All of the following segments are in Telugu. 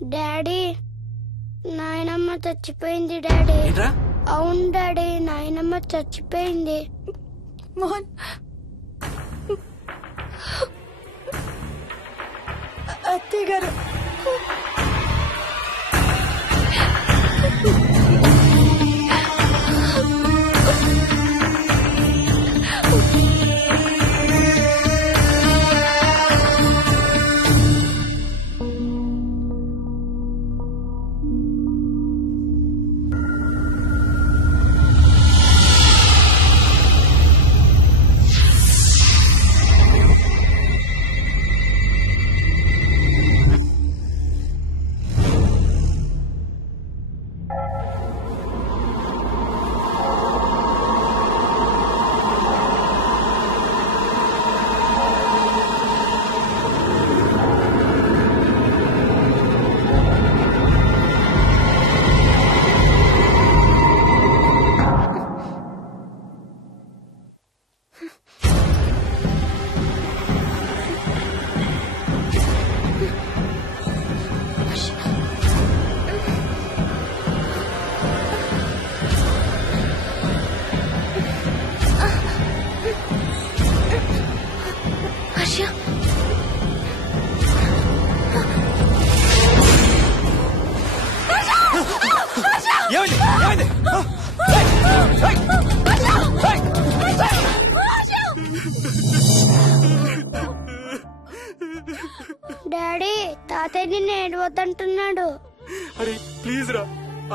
డాడీ నాయనమ్మ చచ్చిపోయింది డాడీ. అవును డాడీ, నాయనమ్మ చచ్చిపోయింది. మోహన్ అత్తయ్య గారు డాడీ తాతయ్య నిన్ను ఏడవద్దంటున్నాడు. అరే ప్లీజ్ రా,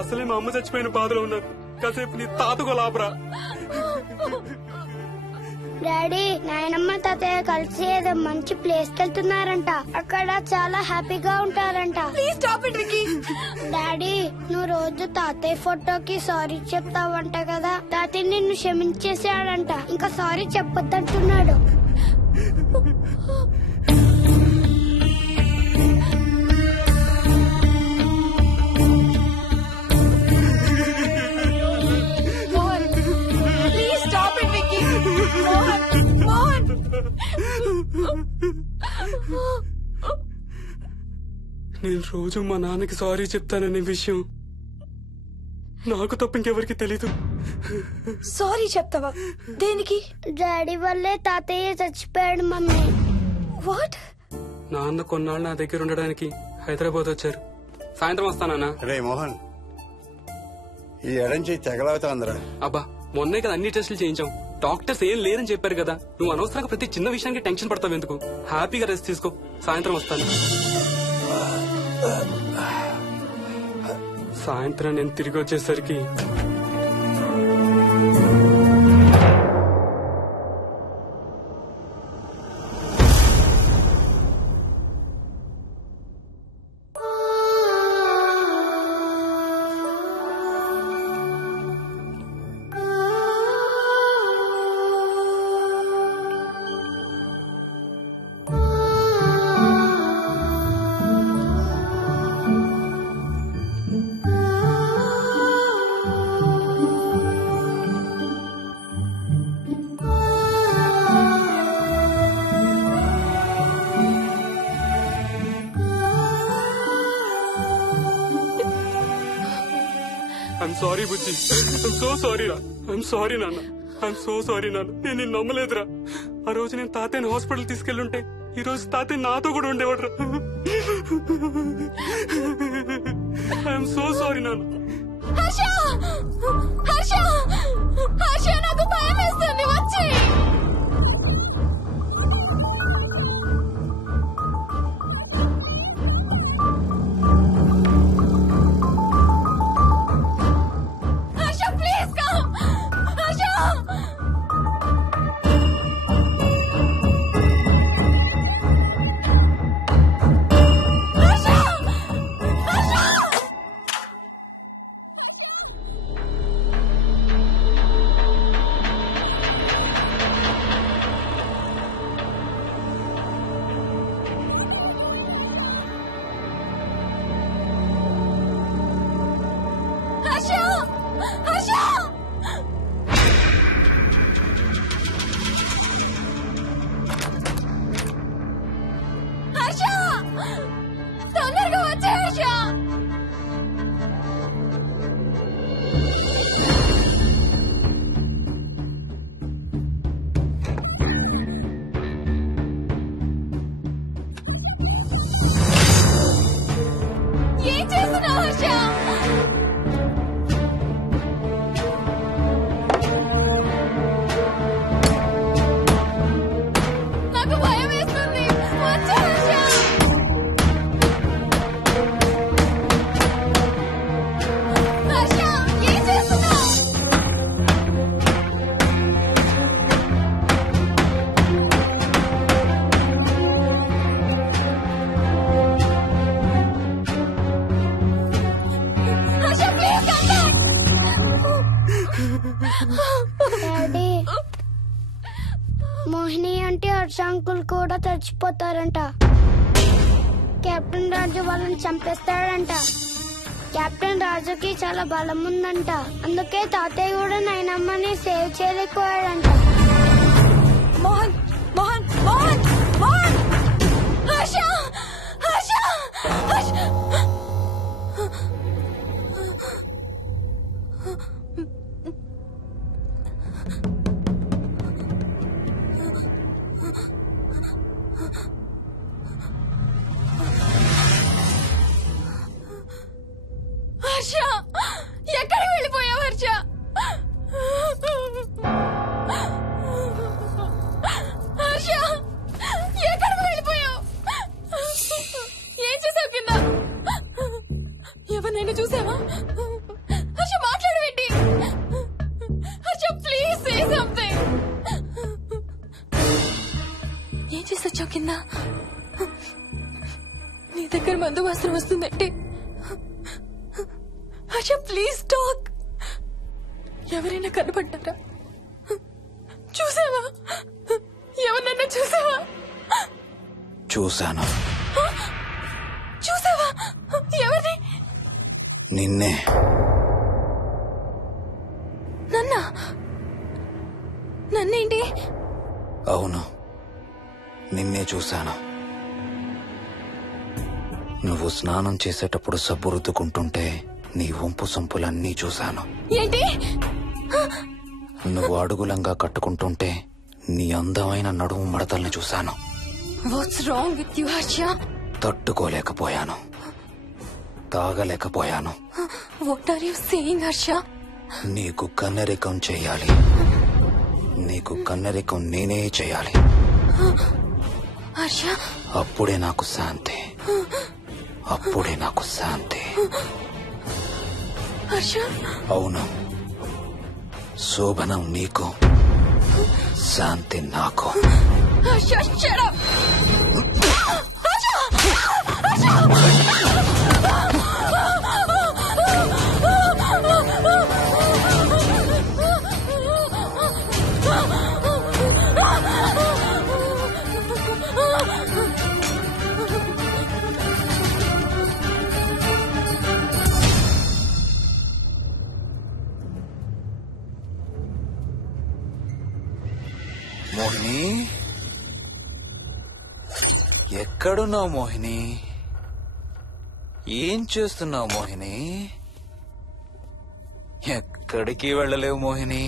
అసలే మా అమ్మ చచ్చిపోయిన బాధలో ఉన్నాను. కాసేపు నీ తాతకు లాపరా. డాడీ నాయనమ్మ తాతయ్య కలిసి ఏదో మంచి ప్లేస్ కి వెళ్తున్నారంట. అక్కడ చాలా హ్యాపీగా ఉంటారంట. డాడీ నువ్వు రోజు తాతయ్య ఫోటోకి సారీ చెప్తావంట కదా. తాతయ్య నిన్ను క్షమించేసాడంట. ఇంకా సారీ చెప్పొద్దంటున్నాడు. నేను రోజు మా నాన్నకి సారీ చెప్తాననే విషయం నాకు తప్ప ఇంకెవరికి తెలీదు. సారీ చెప్తావా? దేనికి? డాడీ వల్లే తాతయ్య చచ్చిపోయాడు మమ్మీ. వాట్? నాన్న కొన్నాళ్ళు నా దగ్గర ఉండడానికి హైదరాబాద్ వచ్చారు. సాయంత్రం వస్తానా? రే మోహన్, ఈ ఎడం చేయి తెగలవుతాందిరా. అబ్బా మొన్నే కదా అన్ని టెస్టులు చేయించాం. డాక్టర్స్ ఏం లేదని చెప్పారు కదా. నువ్వు అనవసరంగా ప్రతి చిన్న విషయానికి టెన్షన్ పడతావు ఎందుకు? హ్యాపీగా రెస్ట్ తీసుకో. సాయంత్రం వస్తాను. సాయంత్రం నేను తిరిగి వచ్చేసరికి I'm sorry Bujji. I'm so sorry రా. ఐఎమ్ సారీ నాన్న. ఐఎమ్ సో సారీ నాన్న. నేను నిన్ను నమ్మలేదురా. ఆ రోజు నేను తాతయ్యని హాస్పిటల్ తీసుకెళ్లుంటే ఈ రోజు తాతయ్య నాతో కూడా ఉండేవాడు రా. ఐఎమ్ సో సారీ నాన్న. నాకు భయం వేస్తుంది. వచ్చి మోహిని అంటే హర్ష అంకుల్ కూడా చచ్చిపోతారంట. కెప్టెన్ రాజు వాళ్ళని చంపేస్తాడంట. కెప్టెన్ రాజుకి చాలా బలం ఉందంట. అందుకే తాతయ్య కూడా నాయనమ్మని సేవ్ చేయలేకపోయాడంట. మోహన్ మోహన్ మోహన్ మోహన్ హర్ష హర్ష హర్ష హర్ష ఎక్కడికి వెళ్ళిపోయావు హర్ష? హర్ష ఎక్కడికి వెళ్ళిపోయావు? ఏం చేసావు కింద? ఎవరినైనా చూసావా? హర్ష మాట్లాడవేంటి? Harsha please say something. ఏం చేసి వచ్చావు కింద? నీ దగ్గర మందు వాసన వస్తుందంటే హర్ష ప్లీజ్ టాక్. ఎవరైనా కనపడ్డారా? చూసావా? ఎవరినన్నా చూసావా? చూశాను. చూసావా? ఎవరిని? నిన్నే. నన్నేంటి? అవును, నిన్నే చూశాను. నువ్వు స్నానం చేసేటప్పుడు సబ్బు రుద్దుకుంటుంటే నీ వంపు సొంపులన్నీ చూశాను. ఏంటి? నువ్వు అడుగులంగా కట్టుకుంటుంటే నీ అందమైన నడుము మడతల్ని చూశాను. What's wrong with you Harsha? తట్టుకోలేకపోయాను, తాగలేకపోయాను. What are you saying Harsha? నీకు కన్నరికం చెయ్యాలి. నీకు కన్నరికం నేనే చెయ్యాలి. హర్ష అప్పుడే నాకు శాంతి. అప్పుడే నాకు శాంతి. హర్ష అవును, శోభనం నీకు, శాంతి నాకు. Harsha shut up. మోహిని, ఎక్కడున్నావు మోహిని? ఏం చేస్తున్నావు మోహిని? ఎక్కడికి వెళ్ళలేవు మోహిని.